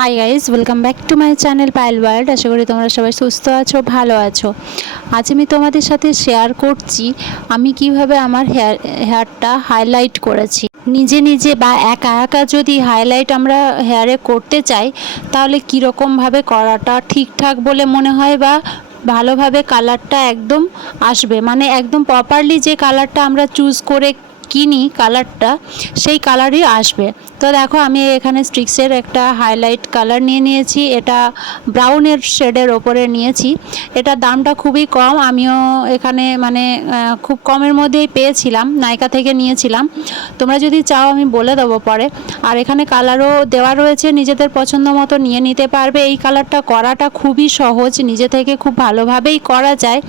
High guys, welcome back to my channel Payel world. আশা করি তোমরা সবাই সুস্থ আছো, ভালো আছো। আজ আমি তোমাদের সাথে শেয়ার করছি আমি কিভাবে আমার হেয়ারটা হাইলাইট করেছি। নিজে নিজে বা একা একা যদি হাইলাইট আমরা হেয়ারে করতে চাই তাহলে কীরকমভাবে করাটা ঠিকঠাক বলে মনে হয় বা ভালোভাবে কালারটা একদম আসবে, মানে একদম প্রপারলি যে কালারটা আমরা চুজ করে কিনি কালারটা সেই কালারই আসবে। তো দেখো আমি এখানে স্ট্রিক্সের একটা হাইলাইট কালার নিয়ে নিয়েছি, এটা ব্রাউনের শেডের ওপরে নিয়েছি। এটা দামটা খুবই কম, আমিও এখানে মানে খুব কমের মধ্যেই পেয়েছিলাম, নাইকা থেকে নিয়েছিলাম। তোমরা যদি চাও আমি বলে দেবো পরে। আর এখানে কালারও দেওয়া রয়েছে, নিজেদের পছন্দ মতো নিয়ে নিতে পারবে। এই কালারটা করাটা খুবই সহজ, নিজে থেকে খুব ভালোভাবেই করা যায়।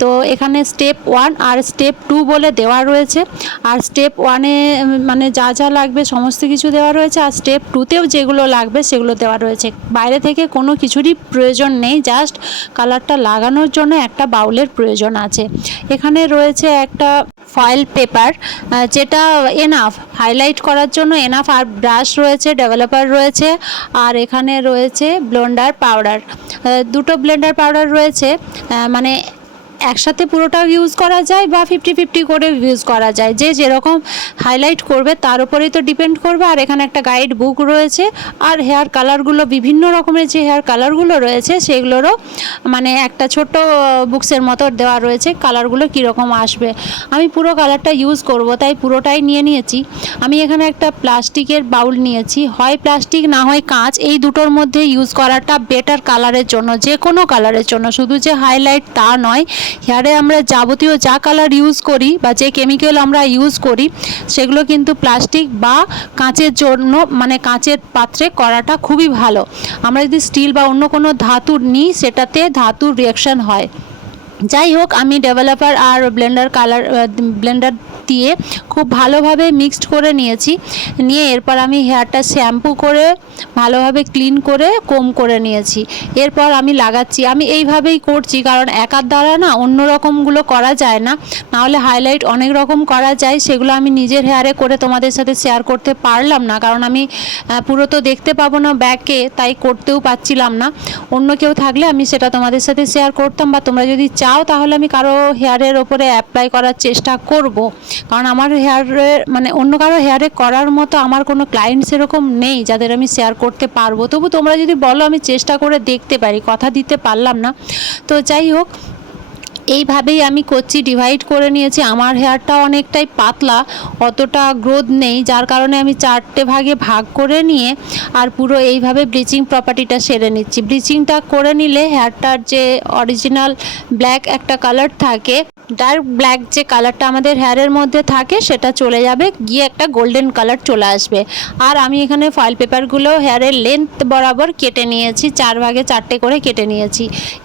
তো এখানে স্টেপ 1 আর স্টেপ 2 বলে দেওয়া রয়েছে। আর স্টেপ 1-এ মানে যা যা লাগবে সমস্ত কিছু দেওয়া রয়েছে, আর স্টেপ 2-তেও যেগুলো লাগবে সেগুলো দেওয়া রয়েছে। বাইরে থেকে কোনো কিছুরই প্রয়োজন নেই, জাস্ট কালারটা লাগানোর জন্য একটা বাউলের প্রয়োজন আছে। এখানে রয়েছে একটা ফয়েল পেপার, যেটা এনাফ হাইলাইট করার জন্য এনাফ। আর ব্রাশ রয়েছে, ডেভেলপার রয়েছে, আর এখানে রয়েছে ব্লেন্ডার পাউডার। দুটো ব্লেন্ডার পাউডার রয়েছে, মানে একসাথে পুরোটাও ইউজ করা যায় বা 50-50 করে ইউজ করা যায়, যে যেরকম হাইলাইট করবে তার উপরেই তো ডিপেন্ড করবে। আর এখানে একটা গাইড বুক রয়েছে, আর হেয়ার কালারগুলো বিভিন্ন রকমের যে হেয়ার কালারগুলো রয়েছে সেগুলোরও মানে একটা ছোট্ট বুকসের মতো দেওয়া রয়েছে, কালারগুলো কীরকম আসবে। আমি পুরো কালারটা ইউজ করব তাই পুরোটাই নিয়ে নিয়েছি। আমি এখানে একটা প্লাস্টিকের বাউল নিয়েছি, হয় প্লাস্টিক না হয় কাঁচ, এই দুটোর মধ্যে ইউজ করাটা বেটার কালারের জন্য, যে কোনো কালারের জন্য, শুধু যে হাইলাইট তা নয়। হেয়ারে আমরা যাবতীয় যা কালার ইউজ করি বা যে কেমিক্যাল আমরা ইউজ করি সেগুলো কিন্তু প্লাস্টিক বা কাঁচের জন্য, মানে কাঁচের পাত্রে করাটা খুবই ভালো। আমরা যদি স্টিল বা অন্য কোনো ধাতুর নিই সেটাতে ধাতুর রিয়াকশান হয়। যাই হোক, আমি ডেভেলপার আর ব্লেন্ডার দিয়ে খুব ভালোভাবে মিক্সড করে নিয়েছি। নিয়ে এরপর আমি হেয়ারটা শ্যাম্পু করে ভালোভাবে ক্লিন করে কোম করে নিয়েছি। এরপর আমি লাগাচ্ছি। আমি এইভাবেই করছি কারণ একার দ্বারা না অন্য রকমগুলো করা যায় না, নাহলে হাইলাইট অনেক রকম করা যায়, সেগুলো আমি নিজের হেয়ারে করে তোমাদের সাথে শেয়ার করতে পারলাম না, কারণ আমি পুরো তো দেখতে পাবো না ব্যাকে, তাই করতেও পারছিলাম না। অন্য কেউ থাকলে আমি সেটা তোমাদের সাথে শেয়ার করতাম, বা তোমরা যদি চাও তাহলে আমি কারো হেয়ারের ওপরে অ্যাপ্লাই করার চেষ্টা করব, কারণ আমার হেয়ারে মানে অন্য কারো হেয়ারে করার মতো আমার কোনো ক্লায়েন্ট সেরকম নেই যাদের আমি শেয়ার করতে পারবো। তবু তোমরা যদি বলো আমি চেষ্টা করে দেখতে পারি, কথা দিতে পারলাম না। তো যাই হোক, এইভাবেই আমি করছি, ডিভাইড করে নিয়েছি। আমার হেয়ারটা অনেকটাই পাতলা, অতটা গ্রোথ নেই, যার কারণে আমি 4টে ভাগে ভাগ করে নিয়ে আর পুরো এইভাবে ব্লিচিং প্রপার্টিটা সেরে নিচ্ছি। ব্লিচিংটা করে নিলে হেয়ারটার যে অরিজিনাল ব্ল্যাক একটা কালার থাকে, ডার্ক ব্ল্যাক যে কালারটা আমাদের হেয়ারের মধ্যে থাকে সেটা চলে যাবে, গিয়ে একটা গোল্ডেন কালার চলে আসবে। আর আমি এখানে ফয়েল পেপারগুলো হেয়ারের লেন্থ বরাবর কেটে নিয়েছি, 4 ভাগে 4টে করে কেটে নিয়েছি।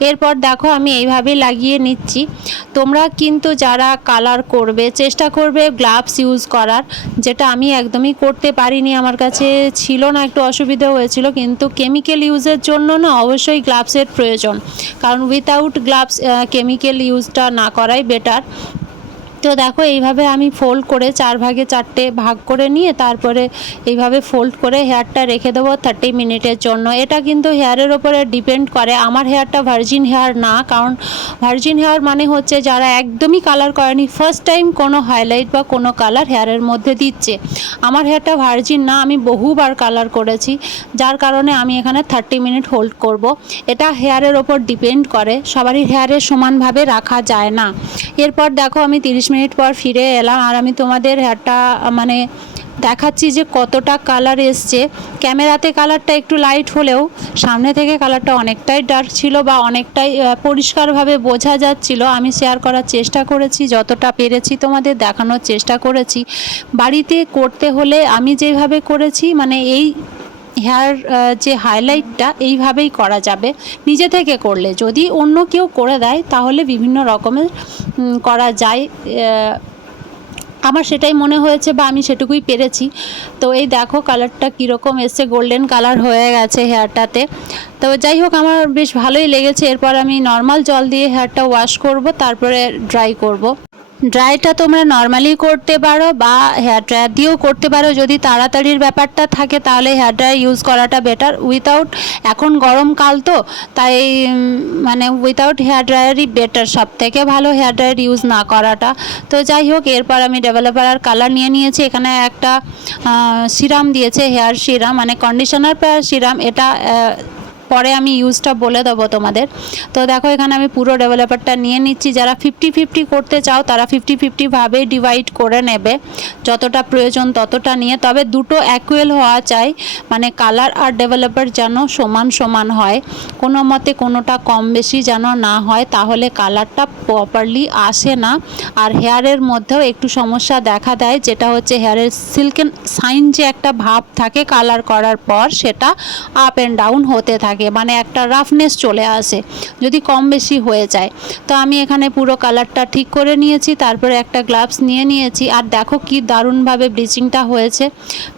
এরপর দেখো আমি এইভাবেই লাগিয়ে নিচ্ছি। তোমরা কিন্তু যারা কালার করবে চেষ্টা করবে গ্লাভস ইউজ করার, যেটা আমি একদমই করতে পারিনি, আমার কাছে ছিল না, একটু অসুবিধা হয়েছিল। কিন্তু কেমিক্যাল ইউজের জন্য না অবশ্যই গ্লাভসের প্রয়োজন, কারণ উইথাউট গ্লাভস কেমিক্যাল ইউজটা না করাই বেটার। তো দেখো এইভাবে আমি ফোল্ড করে 4 ভাগে 4টে ভাগ করে নিয়ে তারপরে এইভাবে ফোল্ড করে হেয়ারটা রেখে দেবো 30 মিনিটের জন্য। এটা কিন্তু হেয়ারের ওপরে ডিপেন্ড করে। আমার হেয়ারটা ভার্জিন হেয়ার না, কারণ ভার্জিন হেয়ার মানে হচ্ছে যারা একদমই কালার করেনি, ফার্স্ট টাইম কোনো হাইলাইট বা কোনো কালার হেয়ারের মধ্যে দিচ্ছে। আমার হেয়ারটা ভার্জিন না, আমি বহুবার কালার করেছি, যার কারণে আমি এখানে 30 মিনিট হোল্ড করব। এটা হেয়ারের ওপর ডিপেন্ড করে, সবারই হেয়ারে সমানভাবে রাখা যায় না। এরপর দেখো আমি 30 মিনিট পর ফিরে এলাম, আর আমি তোমাদের হেয়ারটা মানে দেখাচ্ছি যে কতটা কালার এসছে। ক্যামেরাতে কালারটা একটু লাইট হলেও সামনে থেকে কালারটা অনেকটাই ডার্ক ছিল, বা অনেকটাই পরিষ্কারভাবে বোঝা যাচ্ছিল। আমি শেয়ার করার চেষ্টা করেছি, যতটা পেরেছি তোমাদের দেখানোর চেষ্টা করেছি। বাড়িতে করতে হলে আমি যেভাবে করেছি, মানে এই হেয়ার যে হাইলাইটটা এইভাবেই করা যাবে নিজে থেকে করলে। যদি অন্য কেউ করে দেয় তাহলে বিভিন্ন রকমের করা যায়, আমার সেটাই মনে হয়েছে বা আমি সেটুকুই পেরেছি। তো এই দেখো কালারটা কীরকম এসছে, গোল্ডেন কালার হয়ে গেছে হেয়ারটাতে। তো যাই হোক আমার বেশ ভালোই লেগেছে। এরপর আমি নর্মাল জল দিয়ে হেয়ারটা ওয়াশ করব, তারপরে ড্রাই করব। ড্রাইটা তোমরা নর্মালি করতে পারো বা হেয়ার ড্রায়ার দিয়েও করতে পারো। যদি তাড়াতাড়ির ব্যাপারটা থাকে তাহলে হেয়ার ড্রায়ার ইউজ করাটা বেটার। উইথাউট, এখন গরমকাল তো তাই মানে উইথাউট হেয়ার ড্রায়ারই বেটার, সব থেকে ভালো হেয়ার ড্রায়ার ইউজ না করাটা। তো যাই হোক, এরপর আমি ডেভেলপার আর কালার নিয়ে নিয়েছি। এখানে একটা সিরাম দিয়েছে, হেয়ার সিরাম মানে কন্ডিশনার প্লাস সিরাম। এটা পরে আমি ইউজটা বলে দেবো তোমাদের। তো দেখো এখানে আমি পুরো ডেভেলপারটা নিয়ে নিচ্ছি। যারা 50-50 করতে চাও তারা 50-50ভাবেই ডিভাইড করে নেবে, যতটা প্রয়োজন ততটা নিয়ে। তবে দুটো অ্যাকুয়েল হওয়া চাই, মানে কালার আর ডেভেলপার যেন সমান সমান হয়, কোনো মতে কোনোটা কম বেশি যেন না হয়, তাহলে কালারটা প্রপারলি আসে না। আর হেয়ারের মধ্যেও একটু সমস্যা দেখা দেয়, যেটা হচ্ছে হেয়ারের সিল্কেন সাইন যে একটা ভাব থাকে কালার করার পর, সেটা আপ অ্যান্ড ডাউন হতে থাকে, মানে একটা রাফনেস চলে আসে যদি কম বেশি হয়ে যায়। তো আমি এখানে পুরো কালারটা ঠিক করে নিয়েছি, তারপরে একটা গ্লাভস নিয়ে নিয়েছি। আর দেখো কি দারুণভাবে ব্লিচিংটা হয়েছে,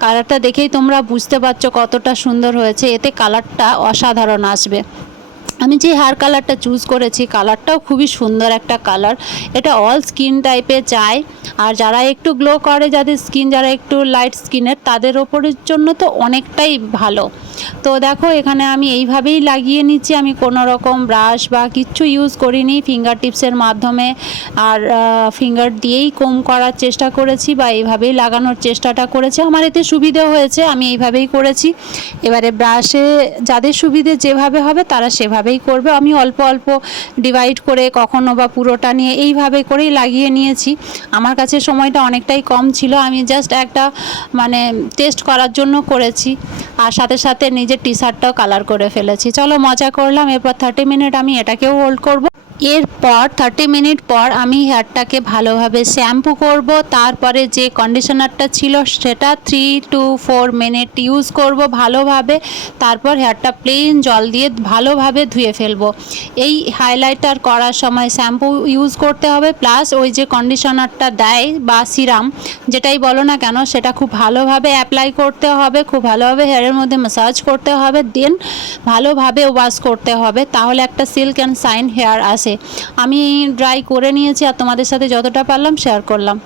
কালারটা দেখেই তোমরা বুঝতে পারছো কতটা সুন্দর হয়েছে, এতে কালারটা অসাধারণ আসবে। আমি যে হেয়ার কালারটা চুজ করেছি, কালারটাও খুবই সুন্দর একটা কালার। এটা অল স্কিন টাইপে চায়, আর যারা একটু গ্লো করে, যাদের স্কিন যারা একটু লাইট স্কিনের, তাদের ওপরের জন্য তো অনেকটাই ভালো। তো দেখো এখানে আমি এইভাবেই লাগিয়ে নিচ্ছি, আমি কোনো রকম ব্রাশ বা কিচ্ছু ইউজ করিনি, ফিঙ্গার টিপসের মাধ্যমে আর ফিঙ্গার দিয়েই কম করার চেষ্টা করেছি বা এইভাবেই লাগানোর চেষ্টাটা করেছি। আমার এতে সুবিধে হয়েছে, আমি এইভাবেই করেছি। এবারে ব্রাশে যাদের সুবিধে যেভাবে হবে তারা সেভাবেই করবে। আমি অল্প অল্প ডিভাইড করে, কখনো বা পুরোটা নিয়ে এইভাবে করেই লাগিয়ে নিয়েছি। আমার কাছে সময়টা অনেকটাই কম ছিল, আমি জাস্ট একটা মানে টেস্ট করার জন্য করেছি, আর সাথে সাথে নিজের টি শার্টটাও কালার করে ফেলেছি। চলো মজা করলাম। এরপর 30 মিনিট আমি এটাকেও হোল্ড করব। এরপর 30 মিনিট পর আমি হেয়ারটাকে ভালোভাবে শ্যাম্পু করব। তারপরে যে কন্ডিশনারটা ছিল সেটা 3 to 4 মিনিট ইউজ করব ভালোভাবে। তারপর হেয়ারটা প্লেন জল দিয়ে ভালোভাবে ধুয়ে ফেলবো। এই হাইলাইটার করার সময় শ্যাম্পু ইউজ করতে হবে, প্লাস ওই যে কন্ডিশনারটা দেয় বা সিরাম যেটাই বলো না কেন, সেটা খুব ভালোভাবে অ্যাপ্লাই করতে হবে, খুব ভালোভাবে হেয়ারের মধ্যে ম্যাসাজ করতে হবে, দেন ভালোভাবে ওয়াশ করতে হবে, তাহলে একটা সিল্ক অ্যান্ড শাইন হেয়ার আসে। আমি ড্রাই করে নিয়েছি আর তোমাদের সাথে যতটা পারলাম শেয়ার করলাম।